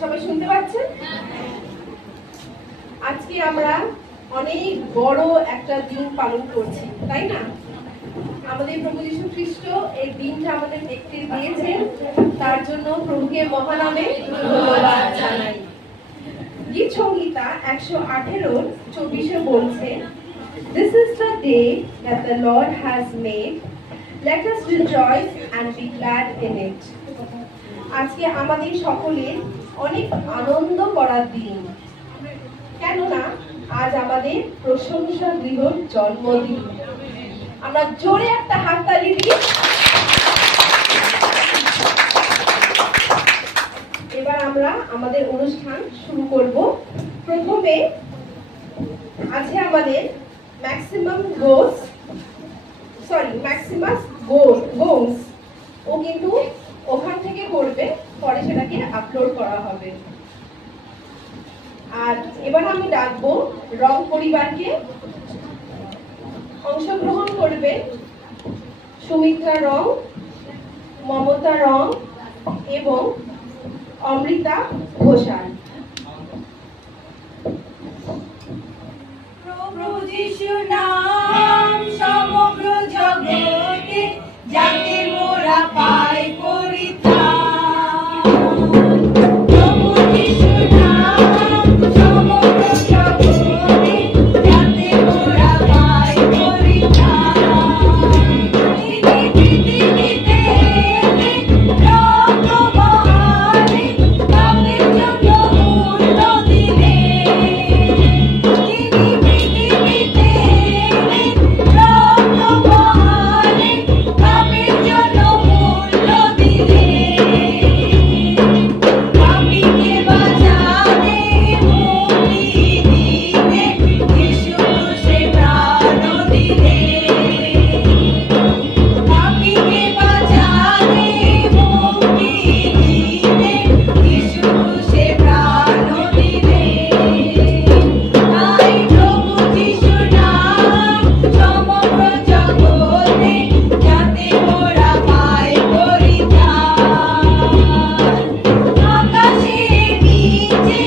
সবাই শুনতে পাচ্ছেন? আজকে আমরা অনেক বড় একটা দিন পালন করছি, তাই না? আমাদের প্রভু যীশু খ্রিস্ট এই দিনটা আমাদের দেখতে দিয়েছেন, তার জন্য প্রভুকে মহানামে ধন্যবাদ জানাই। গীত সংহিতা 118:24 বলছে, This is the day that the Lord has made. Let us rejoice and be glad in it. আজকে আমাদের সকলের অনেক আনন্দ করার দিন, কেননা আজ আমাদের প্রশংসা গৃহর জন্মদিন। আমরা জোরে একটা হাততালি দিই। এবার আমরা আমাদের অনুষ্ঠান শুরু করব। প্রথমে আছে আমাদের ম্যাক্সিমাস গোমস। ও কিন্তু ওখান থেকে করবে, পরে সেটাকে আপলোড করা হবে। আর এবার আমি ডাকবো রং পরিবারকে। অংশগ্রহণ করবে সুমিত্রা রং, মমতা রং এবং অমৃতা ঘোষাল। প্রভু যিশু নাম সমগ্র জগতে, যাতে মোরা পাই পরিত্রাণ। প্রভু যিশু নাম সমগ্র জগতে, যাতে মোরা পাই পরিত্রাণ। তিনি পৃথিবীতে এলেন রক্তবহারে, পাপের জন্য মূল্য দিলেন। তিনি পৃথিবীতে এলেন রক্তবহারে, পাপের জন্য মূল্য দিলেন। পাপীকে বাঁচাতে, মুক্তি দিতে, যিশু ক্রুশে প্রাণ দিলেন। পাপীকে বাঁচাতে, মুক্তি দিতে, যিশু ক্রুশে প্রাণ দিলেন। তাই প্রভু যিশু নাম সমগ্র জগতে, যাতে মোরা পাই পরিত্রাণ। আকাশের নিচে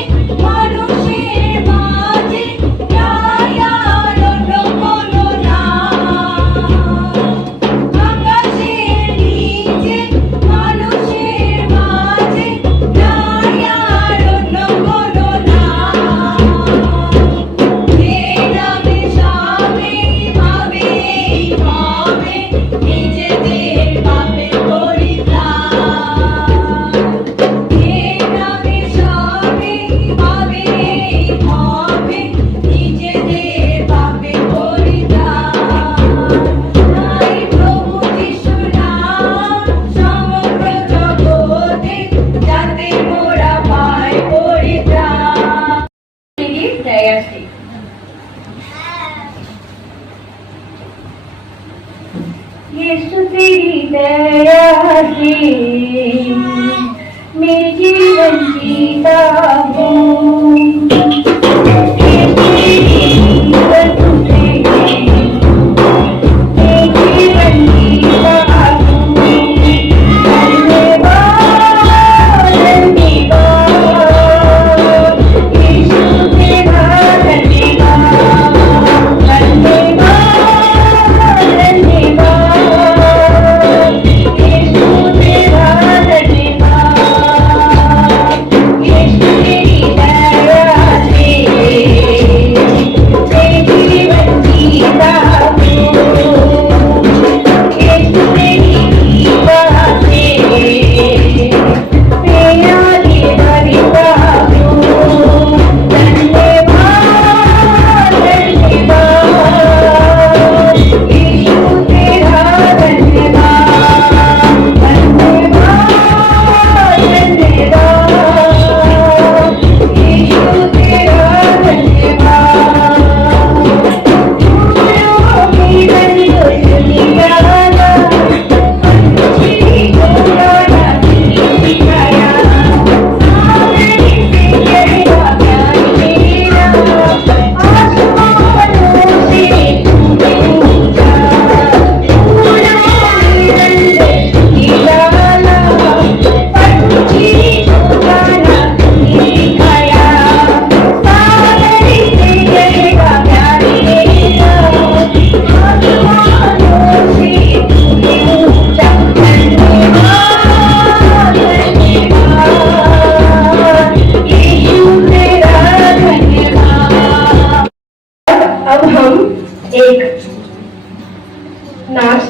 মানুষের মাঝে দয়ার অন্য কোনো নাম। আকাশের নিচে মানুষের মাঝে দয়ার অন্য কোনো নাম। যে নামে সবেই পাবে, নিজেদের পাপের পরিত্রাণ। যে নামে সবেই পাবে, নিজেদের পাপের পরিত্রাণ। তাই প্রভু যিশু নাম সমগ্র জগতে, যাতে মোরা পাই পরিত্রাণ। यीशु तेरी दया से मैं जीवन जीता हूँ। यीशु तेरी जीवन से मैं जीवन जीता हूँ। धन्यवाद धन्यवाद यीशु तेरा धन्यवाद। धन्यवाद धन्यवाद यीशु तेरा धन्यवाद। यीशु तेरी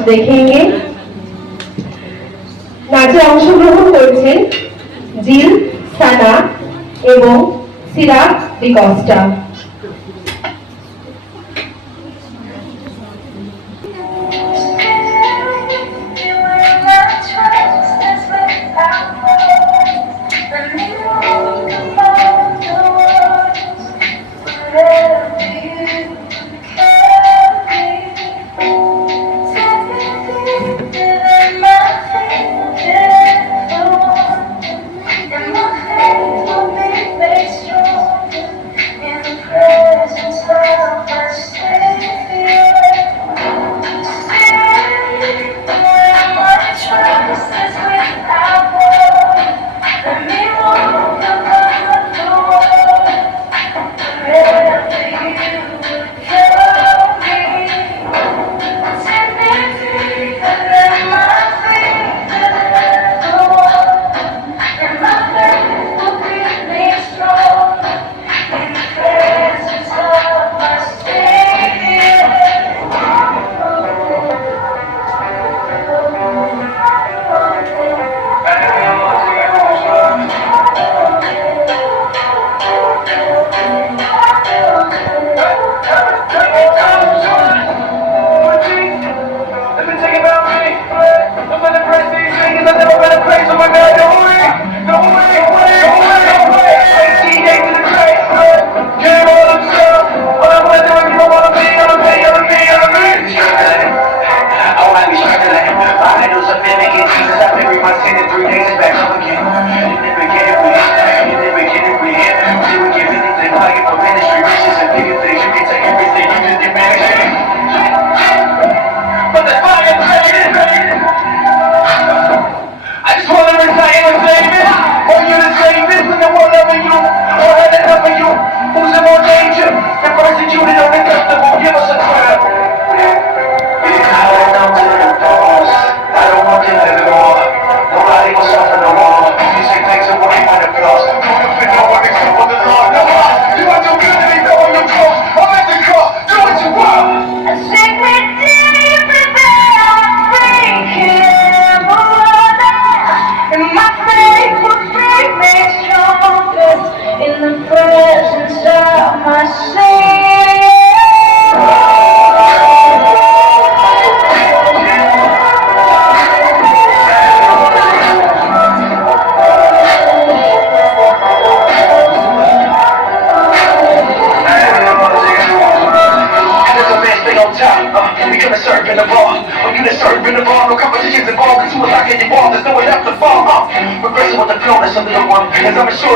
देखेंगे। नाचे अंशग्रहण करेছেন জিল সানা এবং Siraj D'Costa.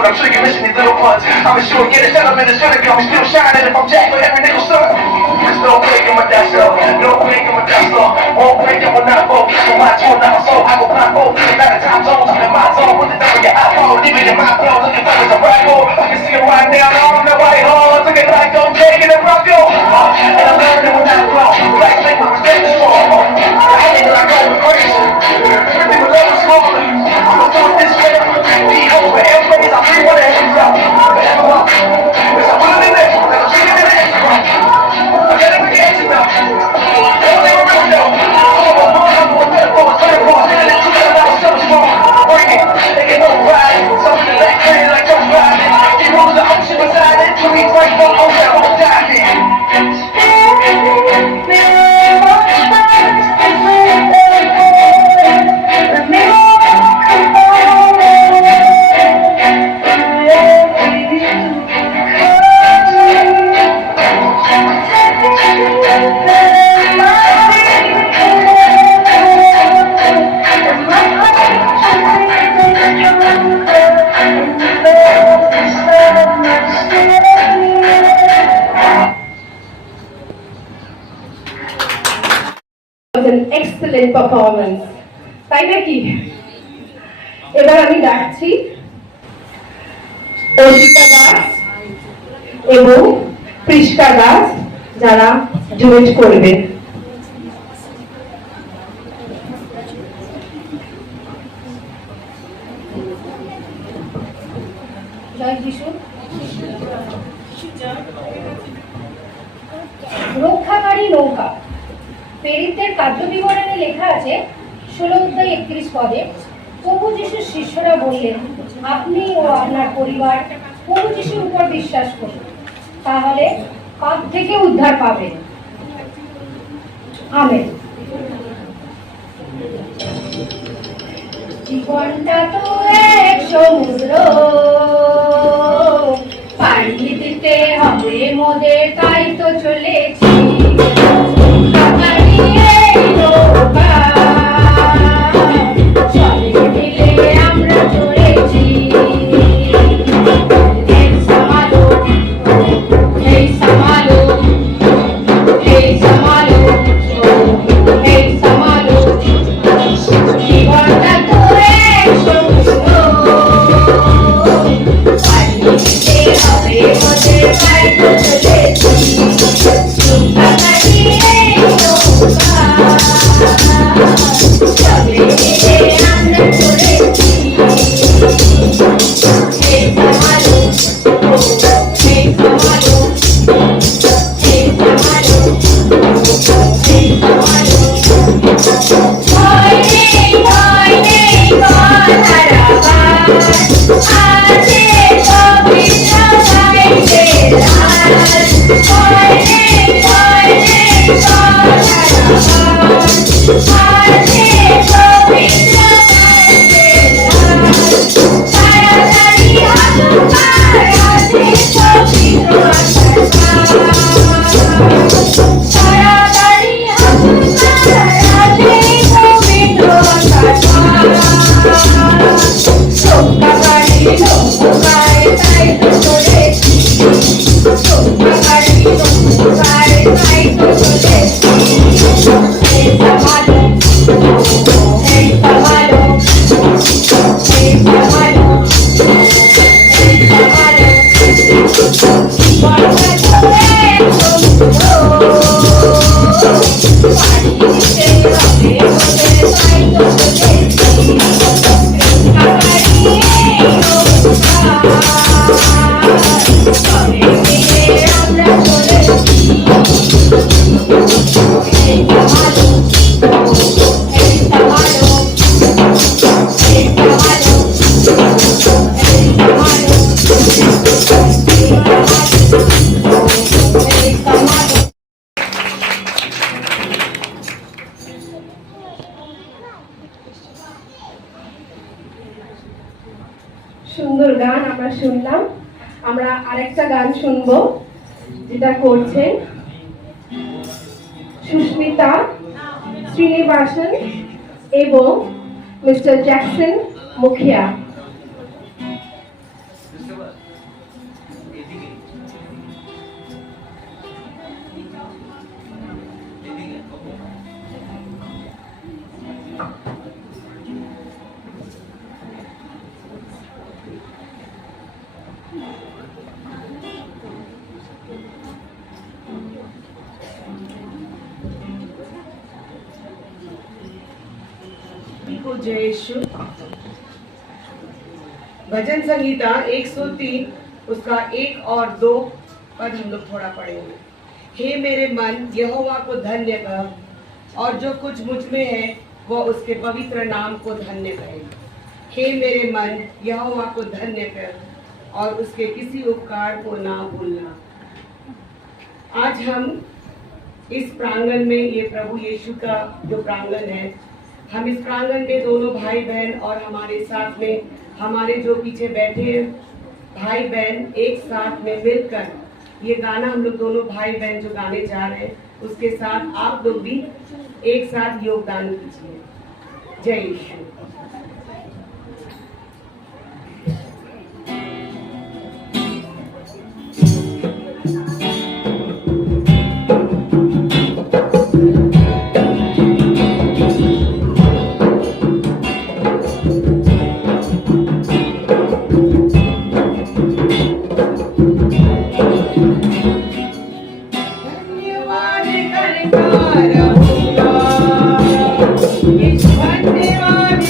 I'm sure you're missing these little puns. I'm sure get a settlement is gonna come. Still shining if I'm Jack for every nickel son. There's no breaking with that stuff. No breaking with that stuff. Won't break it when I vote. So my tune, not my soul. I go blind both. Not a time zone. I'm in my zone. With the number of your iPhone. Leave it in my phone. Looking for it's a rifle. I can see it right now. I'm the white horse. Looking like I'm taking a rock yo. And I'm learning when I flow. Black thing with respect is strong. I ain't like going crazy. Everything was over smaller. I'm gonna do it this way. Be over airways. I free one of hands up. Forever walk. Cause I'm willing to live. Like I'm treating it as I gotta be the answer now. All they remember though. I'm going to for a third part. And it's too late. I'm so strong. Bring it. They get no ride. Something that crazy like Joe Biden. He rules the ocean beside it. To me, right for oh yeah, I'm diving. an excellent performance. তাই নাকি? এবার আমি ডাকছি অর্পিতা দাস এবং পৃষ্টা দাস যারা duet করবে। জয় যিশু। রক্ষাকারী নৌকা। প্রেরিতদের কার্য বিবরণে লেখা আছে 16-31 পদে, প্রভু যিশুর শিষ্যরা বললেন, আপনি ও আপনার পরিবার প্রভু যিশুর উপর বিশ্বাস করুন, তাহলে পাপ থেকে উদ্ধার পাবেন। আমেন। জীবনটা তো এক সমুদ্র, পাড়ি দিতে হবে মোদের, তাই তো চলেছি কাটারিয়ে নৌকা, সবে মিলে আমরা চলেছি। এই সামালো, এই সামালো, এই সামালো, এই সামালো, জীবনটা তো এক সমুদ্র, পাড়ি দিতে হবে মোদের, তাই তো চলেছি কাটারিয়ে নৌকা, সবে মিলে আমরা চলেছি। এই সামালো, এই সামালো, এই সামালো, এই সামালো, ভয় নেই, ভয় নেই, গণ হারাবার, আছে পবিত্র বাইবেল আর। ভয় নেই, ভয় নেই, গণ হারাবার, আছে পবিত্র বাইবেল আর। তাড়াতাড়ি আসুন আর, আছে পবিত্র তাড়াতাড়ি আসুন আর, আছে পবিত্র নৌকাবাড়ি নৌকায় তাই তো চলেছি, নৌকাবাড়ি নৌকায় তাই তো চলেছি। এই সামালো, এই সামালো, এই সামালো, এই সামালো, জীবনটা তো এক সমুদ্র, পাড়ি দিতে হবে মোদের, তাই তো চলেছি কাটারিয়ে নৌকা, সবে মিলে আমরা চলেছি। এই সামালো, এই সামালো, এই সামালো, এই সামালো, এই সামালো। সুন্দর গান আমরা শুনলাম। আমরা আরেকটা গান শুনবো, যেটা করছেন সুস্মিতা শ্রীনিবাসন এবং মিস্টার জ্যাকসন মুখিয়া। को जय यीशु। भजन संगीता 103 उसका 1 और 2 पद हम लोग थोड़ा पढ़ेंगे। हे मेरे मन यहोवा को धन्य कर, और जो कुछ मुझ में है वह उसके पवित्र नाम को धन्य करे। हे मेरे मन यहोवा को धन्य कर, और उसके किसी उपकार को ना भूलना। आज हम इस प्रांगण में, ये प्रभु यीशु का जो प्रांगण है, हम इस प्रांगण में दोनों भाई बहन और हमारे साथ में हमारे जो पीछे बैठे भाई बहन एक साथ में मिलकर ये गाना हम लोग दोनों भाई बहन जो गाने जा रहे हैं, उसके साथ आप लोग भी एक साथ योगदान कीजिए। जय यीशु। धन्यवाद करता रहूंगा, इस धन्यवाद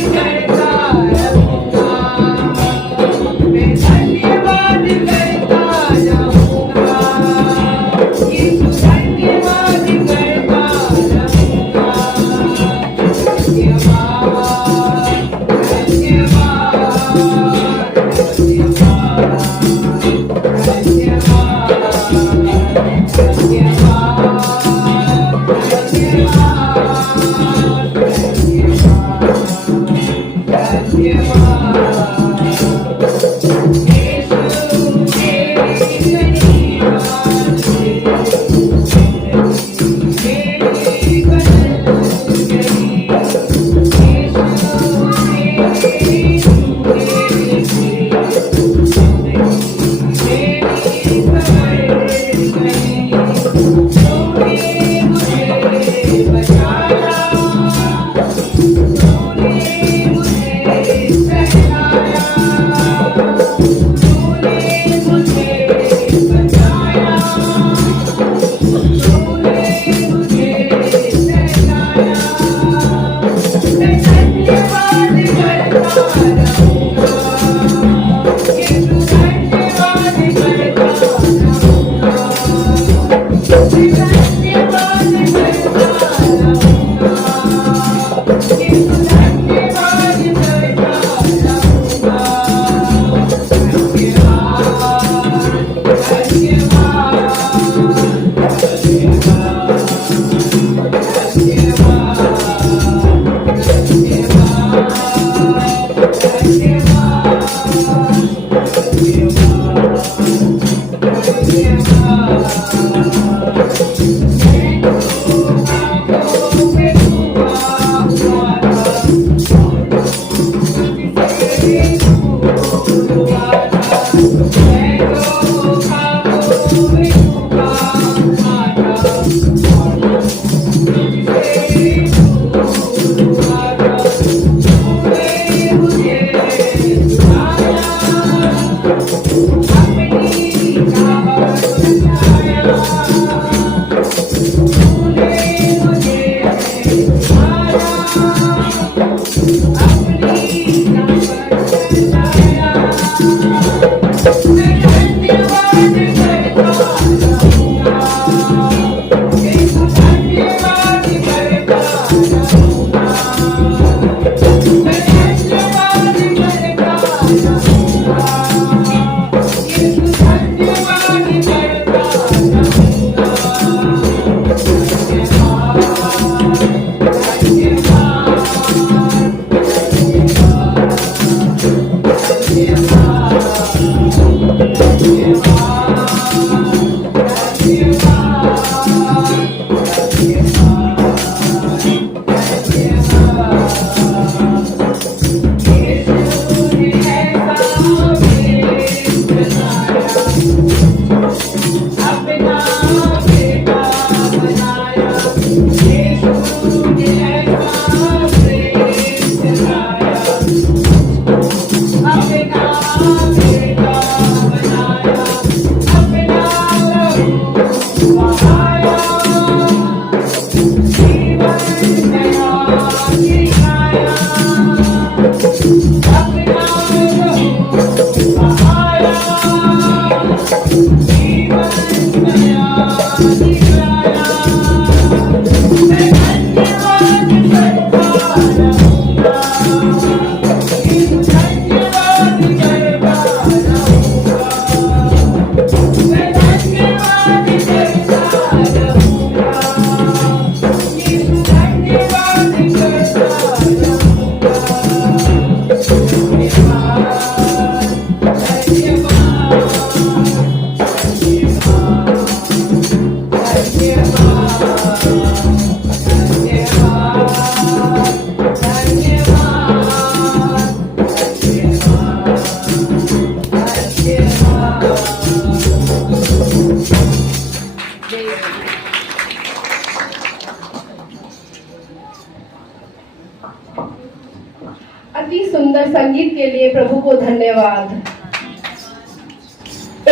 प्रभु को धन्यवाद।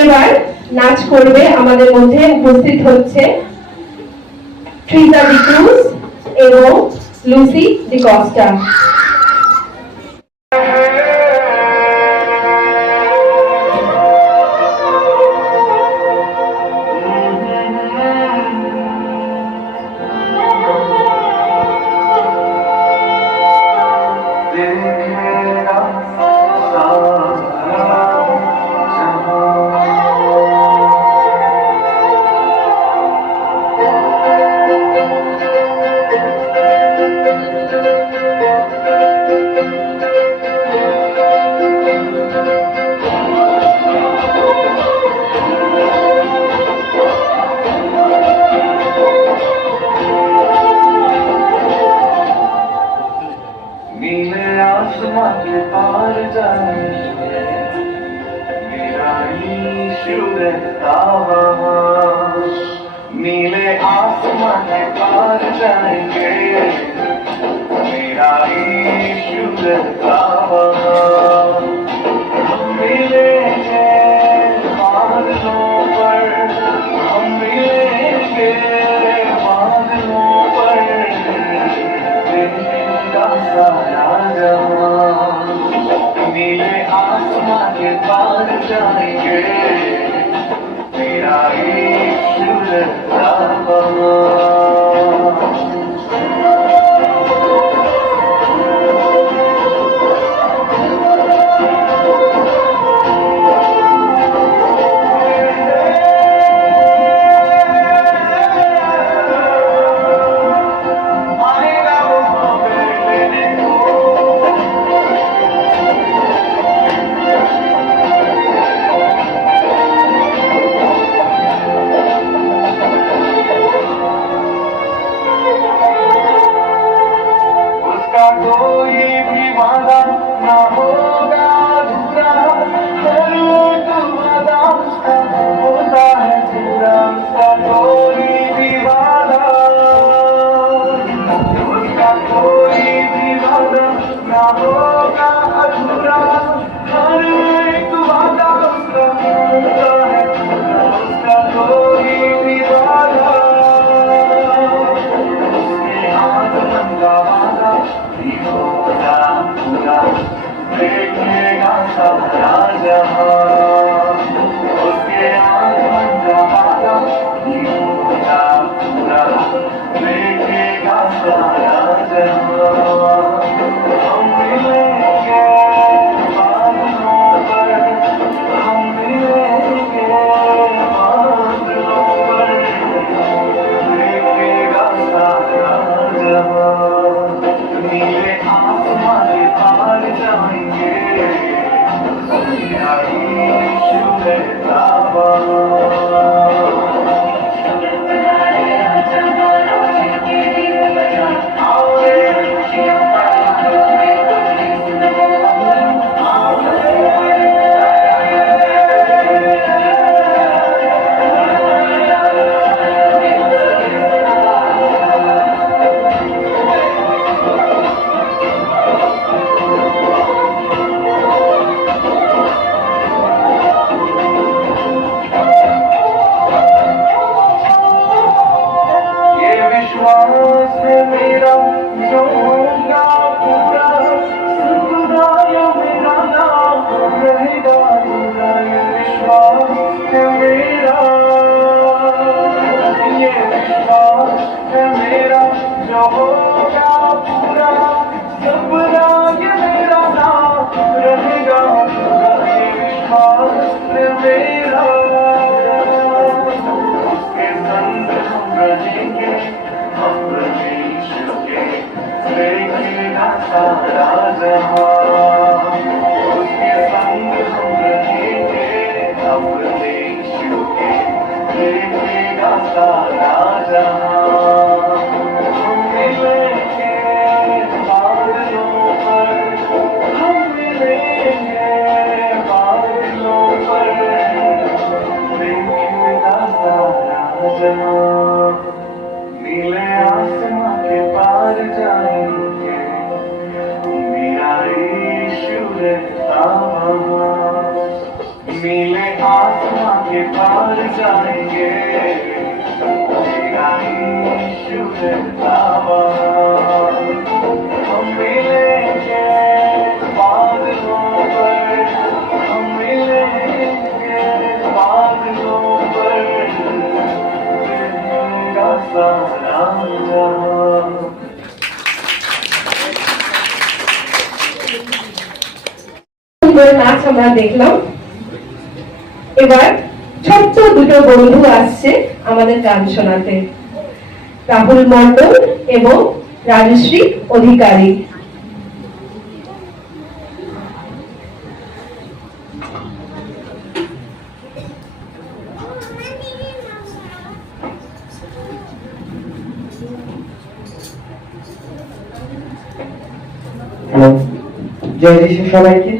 এবার নাচ করবে আমাদের মধ্যে উপস্থিত হচ্ছে ট্রিজা ডি ক্রুজ এবং লুসি ডি কস্টা। नीले आसमां के पार जाएंगे मेरा यीशु रहता वहाँ। नीले आसमां के पार जाएंगे मेरा यीशु रहता वहाँ। हम मिलेंगे बादलों पर, हम मिलेंगे बादलों पर, देखेगा सारा जहां। नीले आसमां के पार जाएंगे मेरा यीशु रहता वहाँ। कोई भी वादा ना होगा अधूरा, हर एक वादा उसका होता है पूरा। उसका कोई भी वादा, उसका कोई भी वादा ना होगा अधूरा, हर एक वादा उसका होता है पूरा। उसका कोई भी वादा, उसके आगमन का वादा होगा पूरा, देखेगा सारा जहां। उसके आगमन का वादा होगा पूरा, देखेगा सारा जहां। हम मिलेंगे बादलों पर, हम मिलेंगे बादलों पर, देखेगा सारा जहां। नीले आसमां के पार जाएंगे मेरा यीशु रहता वहाँ। विश्वास है मेरा जो होगा पूरा, सदा मेरा नाम रहेगा पूरा। ये विश्वास है मेरा, ये विश्वास है मेरा जो होगा पूरा, सदा ये मेरा नाम रहेगा पूरा। ये विश्वास है मेरा, उसके संग हम रहेंगे, हम यीशु के, देखेगा सारा जहां। उसके संग हम रहेंगे, हम यीशु के, देखेगा सारा जहां। हम मिलेंगे बादलों पर, हम मिलेंगे बादलों पर, देखेगा सारा जहां। नीले आसमां के पार जाएंगे मेरा यीशु रहता आसमां के पार जाएंगे हम मिलेंगे बादलों पर हम मिलेंगे बादलों पर तेरा सहारा সুন্দর নাচ আমরা দেখলাম। এবার ছোট্ট দুটো বন্ধু আসছে আমাদের গান শোনাতে, রাহুল মণ্ডল এবং রাজশ্রী অধিকারী। হ্যালো, জয় যিশু সবাইকে।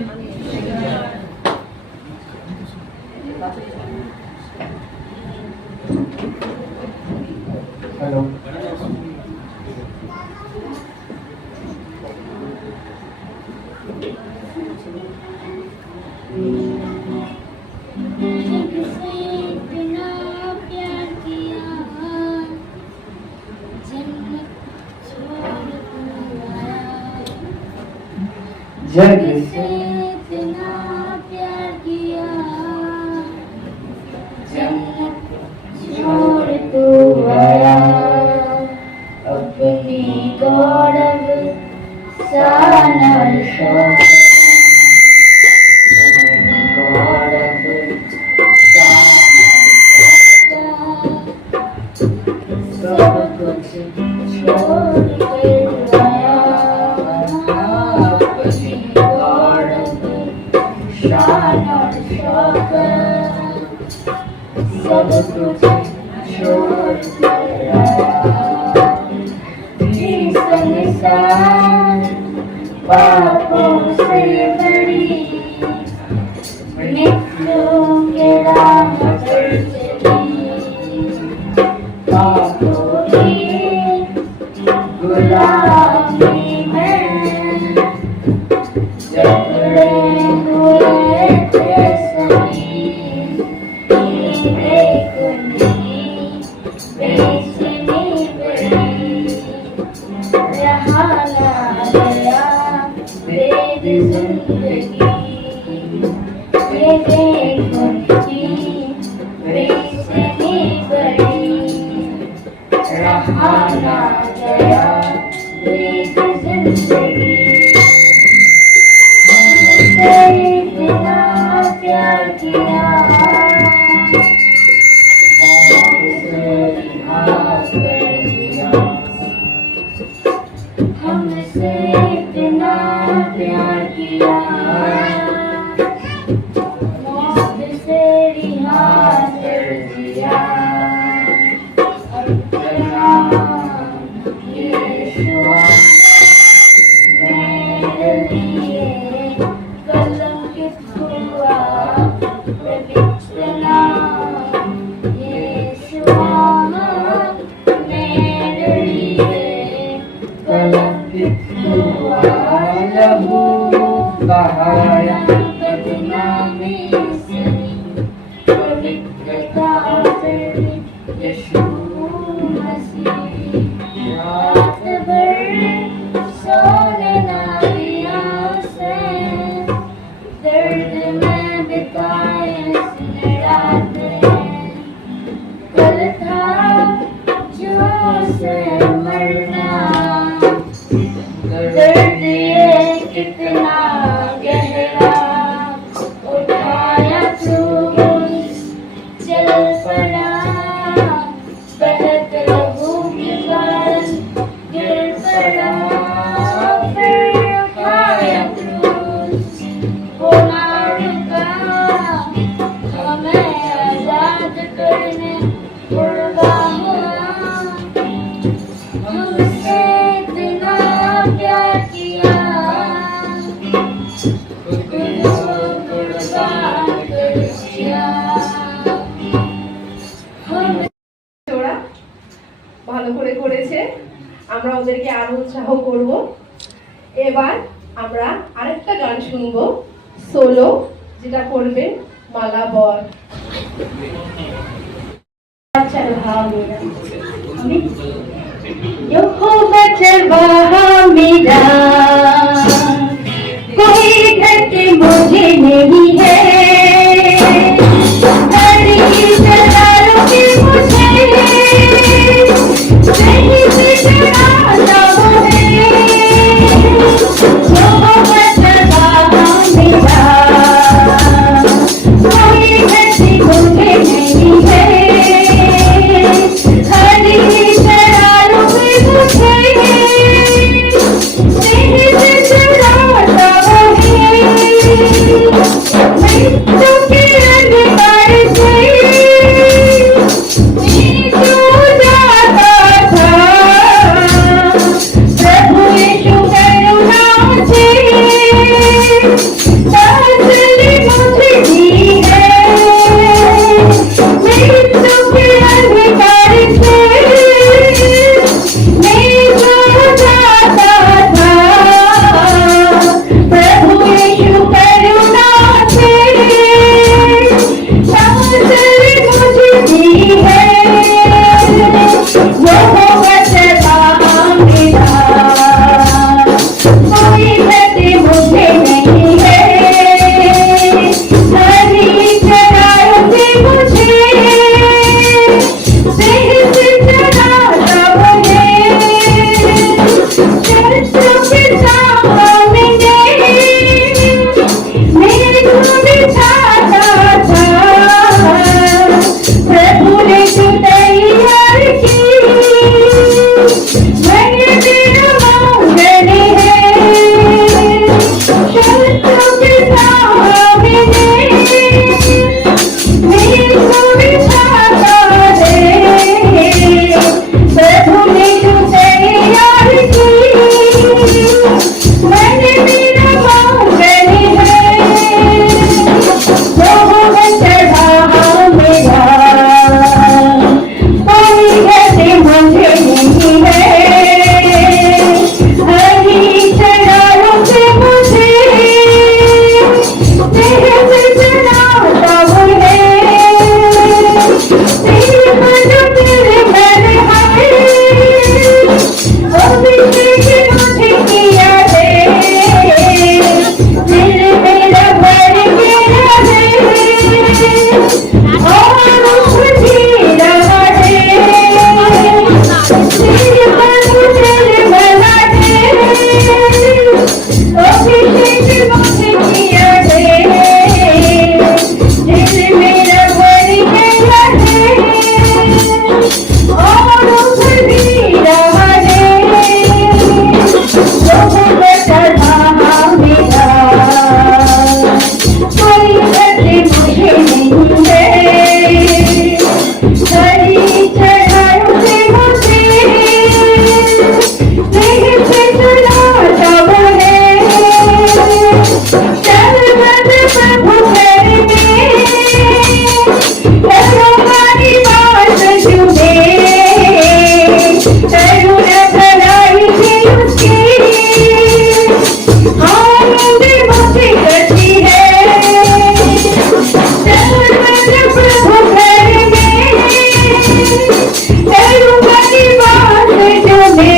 হ্যালো, जग से इतना प्यार किया जन्नत छोड़ तू आया अपनी गौरव सानर शौक गौरव सब कुछ छोड़ कर आया शान और शौकत सब कुछ छोड़ कर आया संसार पापों से बड़ी मृत्यु के राह पर चली पापों की गुलामी में जकड़े हुए थे सभी बेचनी पड़ी रहा ना गया वेद जिंदगी ये देखो बेचनी पड़ी रहा ना गया वेद जिंदगी इतना प्यार किया हमसे इतना प्यार किया मौत से रिहा कर दिया अपना यीशुआ मेरे लिए कलंकित हुआ पवित्र यीशुआ मेरे लिए कलंकित हुआ लहू बहाया बदनामी से पवित्रता फिर यीशु मसीह रात भर सोने ना दिया से दर्द में बिताए उसने रातें कल था जो से मरना दर्द ये कितना गहरा उठाया क्रूस चल पड़ा बहत लहू के कारण गिर पड़ा फिर उठाया क्रूस वो ना रुका हमें आजाद करने कुर्बान हुआ हमसे इतना प्यार किया खुद को कुर्बान कर दिया हम ওরা ভালো করে করেছে, আমরা ওদেরকে আরো উৎসাহ করব। এবার আমরা আরেকটা গান শুনবো সোলো, যেটা করবেন माला बल चरवाहा मेरा यहोवा चरवाहा मेरा कोई घट मुझे नहीं है हरी चरारों की मुझे नहीं से चराता वो है यहोवा चरवाहा मेरा कोई घट मुझे नहीं है हरी चरारों की मुझे नहीं से चराता वो है मैं तुझे अंधकार से नीचे जाता था प्रभु यीशु करुणा से तसल्ली मुझे दी है मैं तुझे अंधकार से नीचे जाता था प्रभु यीशु करुणा से तसल्ली मुझे दी है यहोवा चरवाहा मेरा कोई घट मुझे नहीं है हरी चरारों से मुझे सही से चराता वो है शत्रुओं के सामने मेरे घुटने छाता था प्रभु ने जो तैयार की मैंने तेरा मांगन है शत्रुओं के सामने मेरे घुटने छाता है प्रभु ने जो तैयार की मैंने तेरा मांगन है यहोवा चरवाहा मेरा कोई घट मुझे नहीं है हरी चरारों से मुझे तेरे से चराता वो है तेरे मन तेरे मन है अभिषेक मुझे किया है दिल मेरा भर गया है और खुशी रहा है तेरे मन तेरे मन है अभिषेक मुझे किया है दिल मेरा भर गया है और खुशी रहा है यहोवा चरवाहा मेरा कोई घट मुझे नहीं है हरी चरारों से मुझे नहीं से चराता वो है सर्वद प्रभु घर में करुणारी बात सुने करुणा भलाई थी उसकी आनंद मुझे करती है सर्वद प्रभु घर में करुणारी बात सुने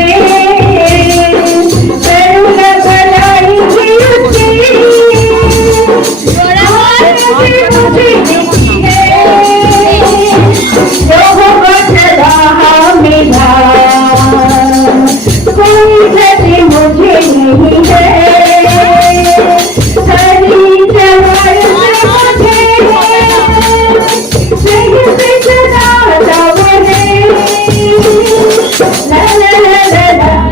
करुणा भलाई थी उसकी आनंद मुझे देती है यहोवा चरवाहा मेरा कोई घट मुझे नहीं है हरी चरारों से मुझे सही से चराता वो है ला ला ला ला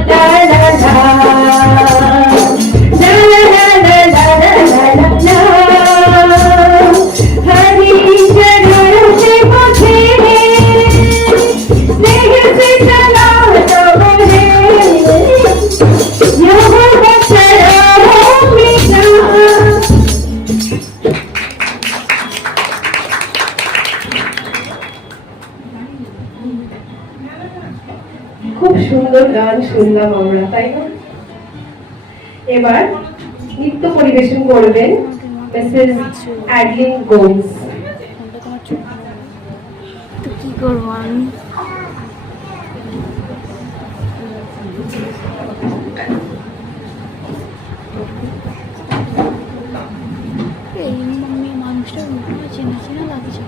ला ला ला ला ला ला ला ला ला हरी चरारों से मुझे सही से चराता वो है यहोवा चरवाहा मेरा খুব সুন্দর গান শুনলাম আমরা, তাই না? এবার নৃত্য পরিবেশন করবেন Mrs Adeline Gomes. Good one. এই মম্মি মানুষটা চেনা চেনা লাগছে।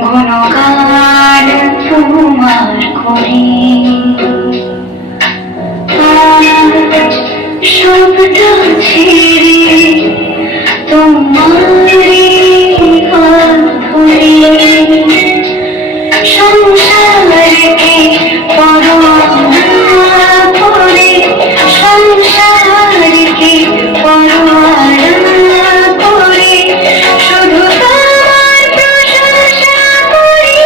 ঘনগান তোমার করি সবটা ছেড়ে তোমারি হাত ধরে সংসারকে পরোয়া করে সংসারকে পরোয়া করে শুধু তার প্রশংসা করি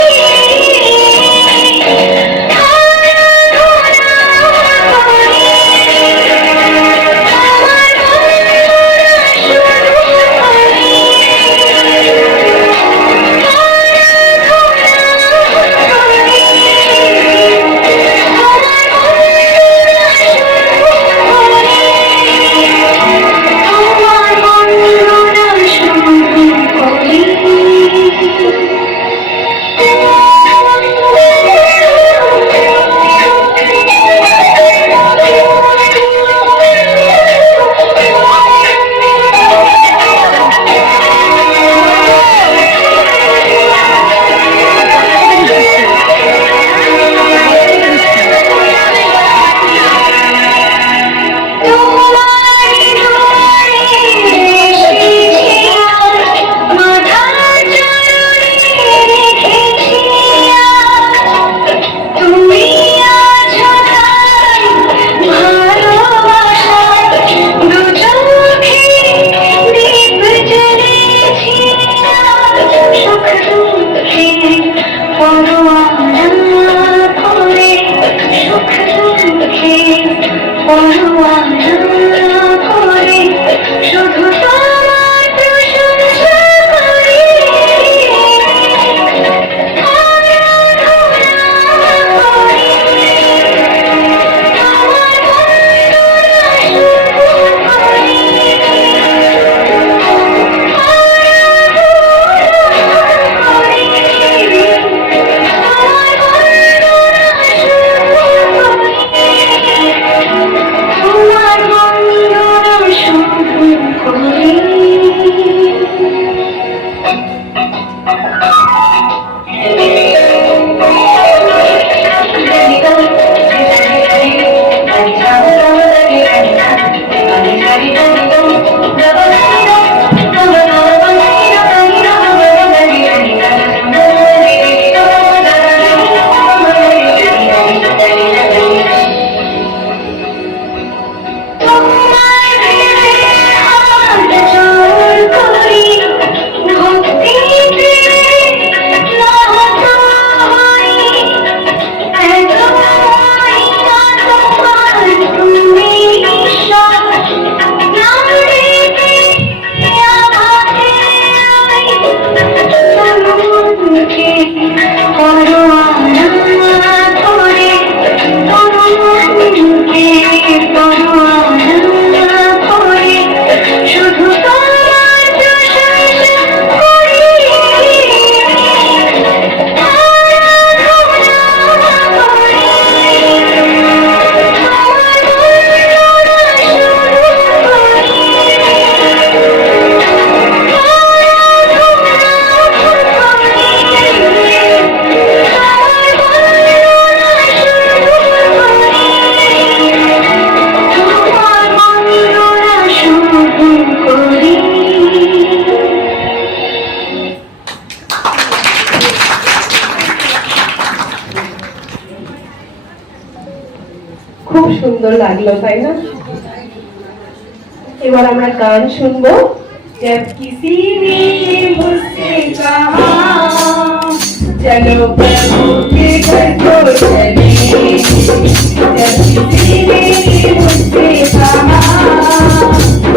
খুব সুন্দর লাগলো, তাই না? এবার আমরা গান শুনবো। जब किसी ने मुझसे कहा चलो प्रभु के घर को चले, जब किसी ने मुझसे कहा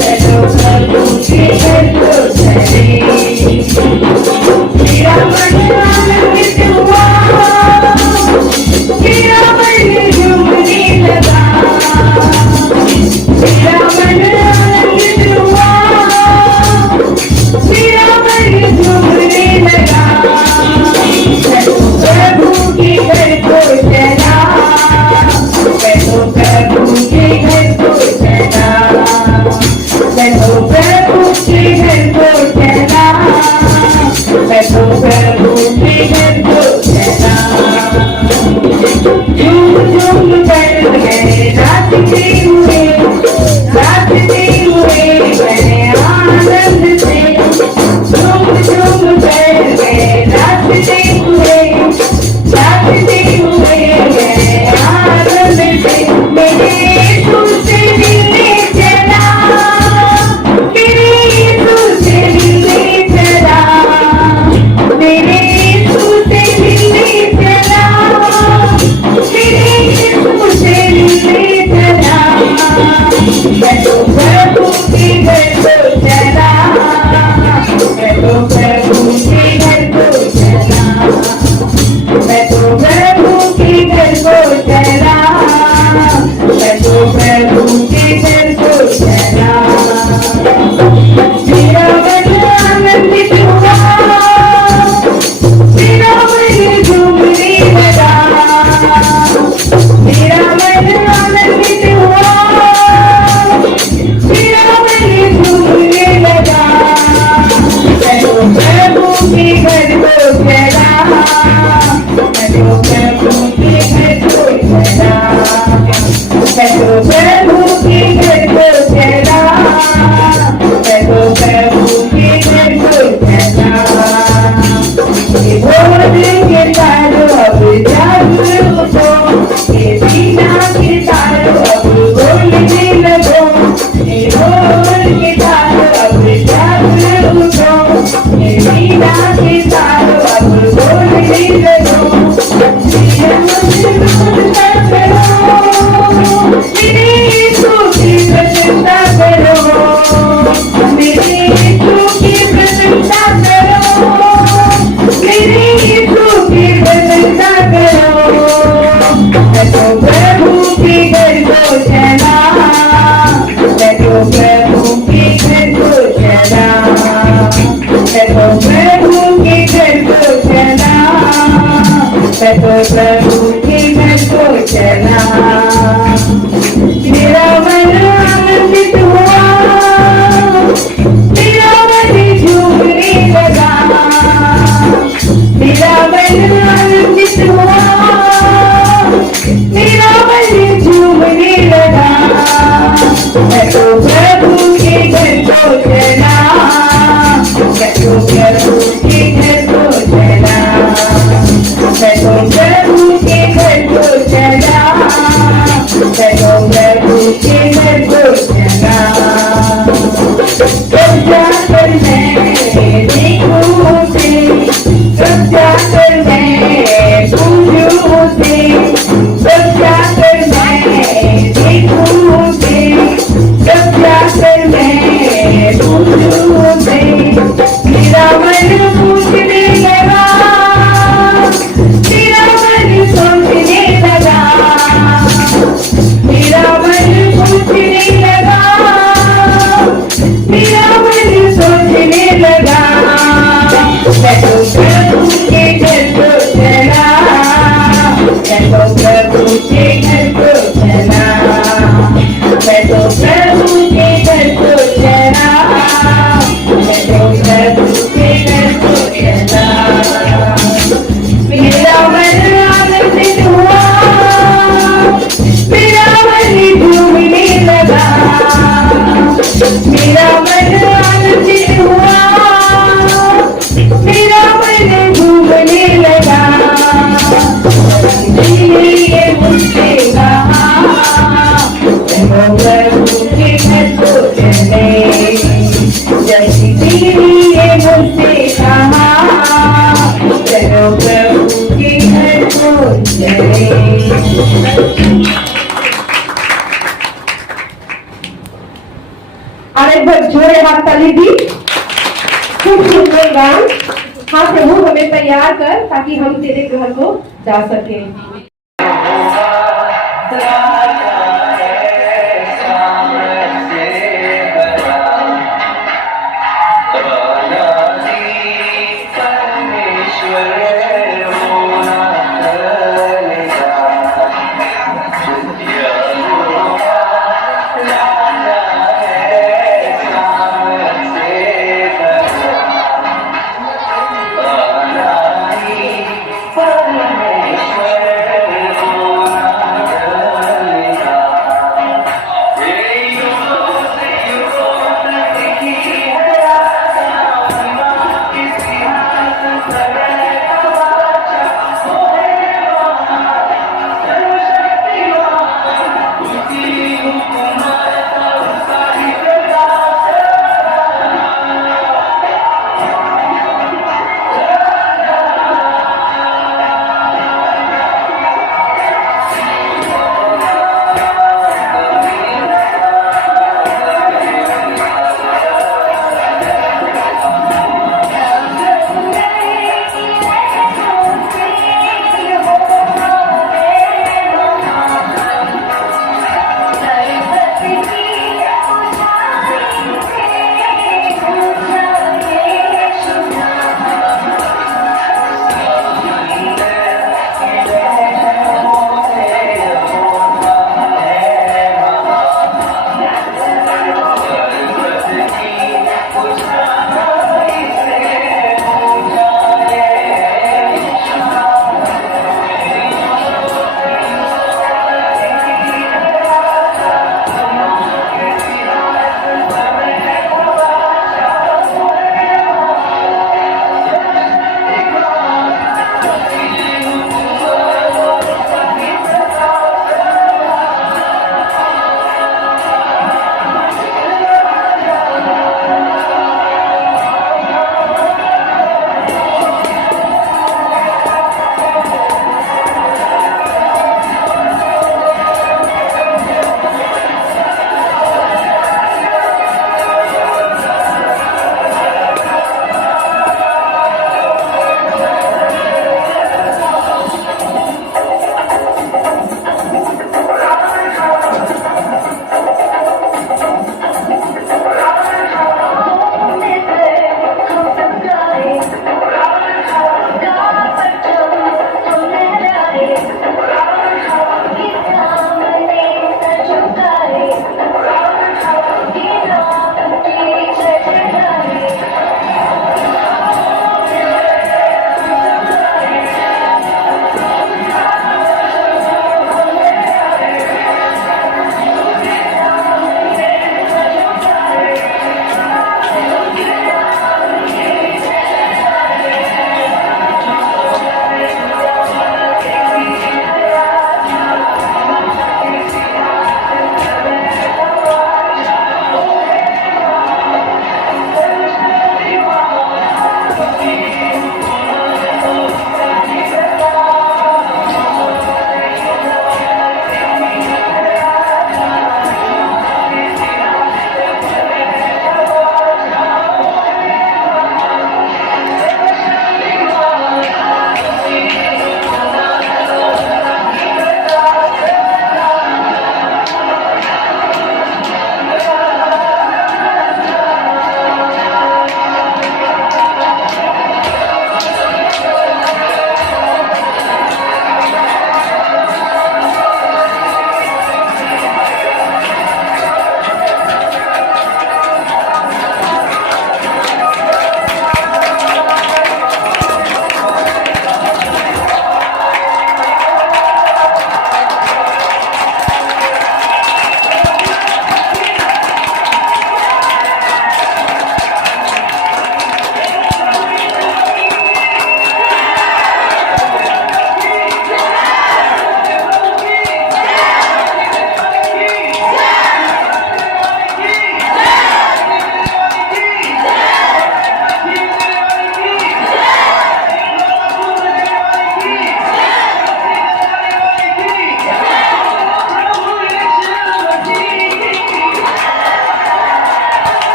चलो प्रभु के घर को चले, मेरा मन आनंदित हुआ, मेरा मन झूमने लगा, मेरा मन आनंदित हुआ, मेरा मन झूमने लगा। प्रभु के घर को चला, मैं तो प्रभु के घर को चला, मैं तो प्रभु के घर को चला, मैं तो प्रभु के घर को चला। झूम झूम कर गए नाचते हुए, नाचते हुए गए आनंद से, झूम झूम कर गए नाचते हुए, नाचते हुए गए आनंद से। मेरे यीशु से मिलने चला, मेरे यीशु से मिलने चला, मेरे यीशु से मिलने चला, मेरे यीशु से मिलने चला। मैं तो प्रभु के घर को चला, मैं तो प्रभु के घर को चला, मैं तो प्रभु के घर को चला, मैं तो प्रभु के घर को चला। मेरा मन आनंदित हुआ, मेरा मन झूमने लगा, मेरा मन आनंदित हुआ, मेरा मन झूमने लगा। मैं तो प्रभु के घर को चला, मैं तो प्रभु के घर को चला, मैं तो प्रभु के घर को चला, मैं तो प्रभु के घर को चला। ये भोर के तारों अब जागो उठो, ये बीना के तारों अब बोलने लगो, ये भोर के तारों अब जागो उठो, ये बीना के तारों अब बोलने लगो। मेरा मन प्रसन्नता करो, मेरे यीशु की प्रशंसा करो, मेरे यीशु की प्रशंसा करो, मेरे यीशु की प्रशंसा करो। मैं तो प्रभु के घर को चला, मैं तो प्रभु के घर को चला, मैं तो प्रभु के घर को चला, मैं तो प्रभु के घर को चला। मेरा मन आनंदित हुआ, मेरा मन झूमने लगा, मेरा मन आनंदित हुआ, मेरा मन झूमने लगा। मैं तो प्रभु के घर को चला, मैं तो प्रभु के घर को चला, मैं तो प्रभु के घर को चला, मैं तो प्रभु के घर को चला। कब जाकर मैं देखूं उसे, कब जाकर मैं पूजूं उसे, कब जाकर मैं देखूं उसे, कब जाकर मैं पूजूं उसे। मेरा मन पूछने लगा, मेरा मन सोचने लगा, मेरा मन पूछने लगा, मेरा मन सोचने लगा। मैं तो प्रभु के घर को चला, मैं तो प्रभु के घर को चला, मैं तो प्रभु के घर को चला, मैं तो प्रभु के घर को चला। मेरा मन आनंदित हुआ, मेरा मन झूमने लगा, मेरा मन आनंदित हुआ, मेरा मन झूमने लगा। ये मुझसे कहा प्रभु के घर को चले, जब আরেকবার জোরে हाथताली दी। खूब सुंदर गान। हाँ प्रभु हमें तैयार कर ताकि हम तेरे घर को जा सके।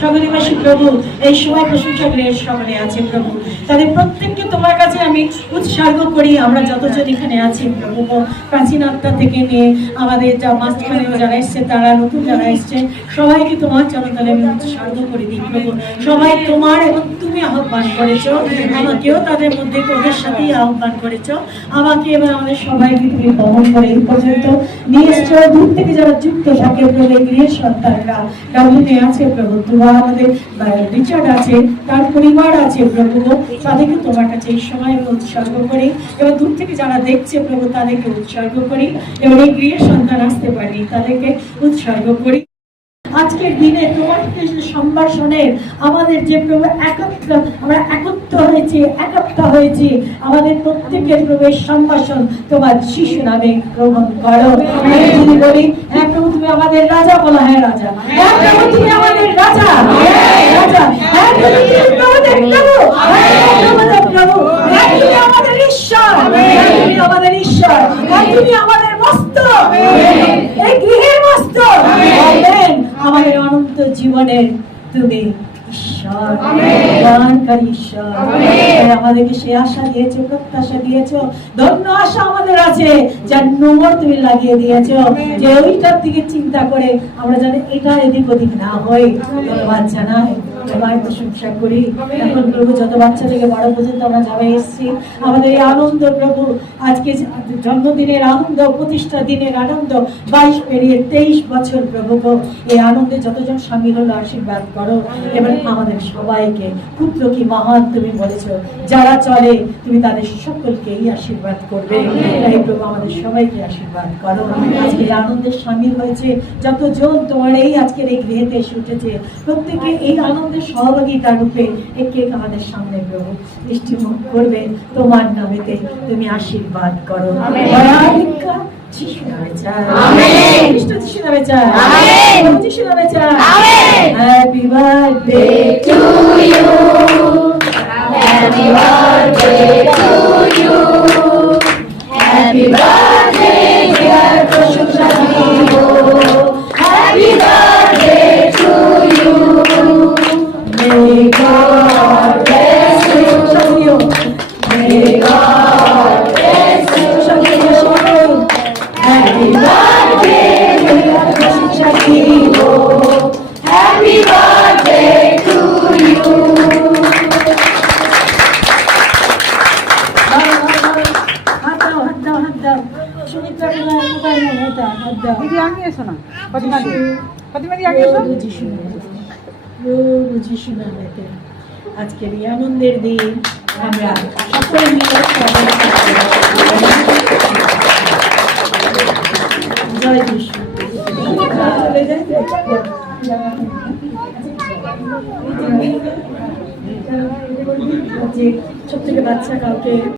স্বগতিবাসী প্রভু এই সময় প্রশংসা গৃহের সকলে আছে প্রভু, তাদের প্রত্যেককে তোমার কাছে আমি উৎসর্গ করি। আমরা যতজন এখানে আছি প্রভু, প্রাচীন আত্মা থেকে নিয়ে আমাদের যা মাঝখানেও যারা এসছে, তারা নতুন যারা এসছে, সবাইকে তোমার চরণতলে আমি উৎসর্গ করে দিই প্রভু। সবাই তোমার এবং তুমি আহ্বান করেছো, আমাকেও তাদের মধ্যে তোদের সাথেই আহ্বান করেছো। আমাকে এবং আমাদের সবাইকে তুমি বহন করে এই পর্যন্ত নিয়ে এসছো। দূর থেকে যারা যুক্ত থাকে প্রভু, এই গৃহের সন্তানরা ডাউনে আছে প্রভু, তোমার আমাদের রিচার্ড আছে, তার পরিবার আছে প্রভু, তাদেরকে তোমার কাছে এই সময় আমি উৎসর্গ করি এবং দূর থেকে যারা দেখছে প্রভু তাদেরকে উৎসর্গ করি এবং এই গৃহের সন্তান আসতে পারি তাদেরকে উৎসর্গ করি। আজকের দিনে তোমার সম্ভাষণের আমাদের যে প্রভু একত্র, আমরা একত্র হয়েছি, একাত্ম হয়েছি, আমাদের প্রত্যেকের প্রভু সম্ভাষণ তোমার শিশু নামে গ্রহণ করো। যদি বলি হ্যাঁ প্রভু তুমি আমাদের রাজা, বলা হ্যাঁ রাজা, হ্যাঁ প্রভু তুমি আমাদের রাজা, রাজা, হ্যাঁ তুমি আমাদের প্রভু, আমাদের প্রভু, হ্যাঁ তুমি আমাদের ঈশ্বর, তুমি আমাদের ঈশ্বর, হ্যাঁ তুমি আমাদের মস্তক, এই গৃহের মস্তক, আমেন। আমাদের অনন্ত জীবনের তুমি ঈশ্বর, দানকারী ঈশ্বর। আমাদেরকে সে আশা দিয়েছো, প্রত্যাশা দিয়েছো, ধন্য আশা আমাদের আছে, যার নোংর তুমি লাগিয়ে দিয়েছো, যে ওইটার দিকে চিন্তা করে আমরা জানি এটা এদিক ওদিক না হয়। বাচ্চা নাই সবাই প্রশংসা করি। এখন প্রভু যত বাচ্চা থেকে বড় পর্যন্ত আমরা সবাই এসেছি, আমাদের এই আনন্দ প্রভু, আজকে জন্মদিনের আনন্দ, প্রতিষ্ঠা দিনের আনন্দ, 22 পেরিয়ে 23 বছর প্রভু, এই আনন্দে যতজন সামিল হলো আশীর্বাদ করো এবং আমাদের সবাইকে। পুত্র কি মহান তুমি বলেছো, যারা চলে তুমি তাদের সকলকেই আশীর্বাদ করবে। তাই প্রভু আমাদের সবাইকে আশীর্বাদ করো। আজকে এই আনন্দের সামিল হয়েছে যতজন তোমার এই আজকের এই গৃহেতে এসে উঠেছে, প্রত্যেকে এই আনন্দের সহযোগিতা রূপে একে আমাদের সামনে প্রভু দৃষ্টিমুখ করবে। তোমার নামেতে তুমি আশীর্বাদ করো। যিশু নামে চাই, আমেন। খ্রিস্ট যিশু নামে চাই, আমেন। যিশু নামে চাই, amen. Happy birthday to you, happy birthday to you, happy birthday dear প্রশংসা দিব, happy birthday to you, may God bless you, may God bless you, Happy birthday, happy birthday to you. হাত দাও। সুমিত্রা কোথায় হাত দাও। দিদি আগে এসো না, প্রতিমা দি আগে এসো। যিশু নামেতে আজকের এই আনন্দের দিন আমরা সকলে মিলে জয় যিশু। যে সব থেকে বাচ্চা কাউকে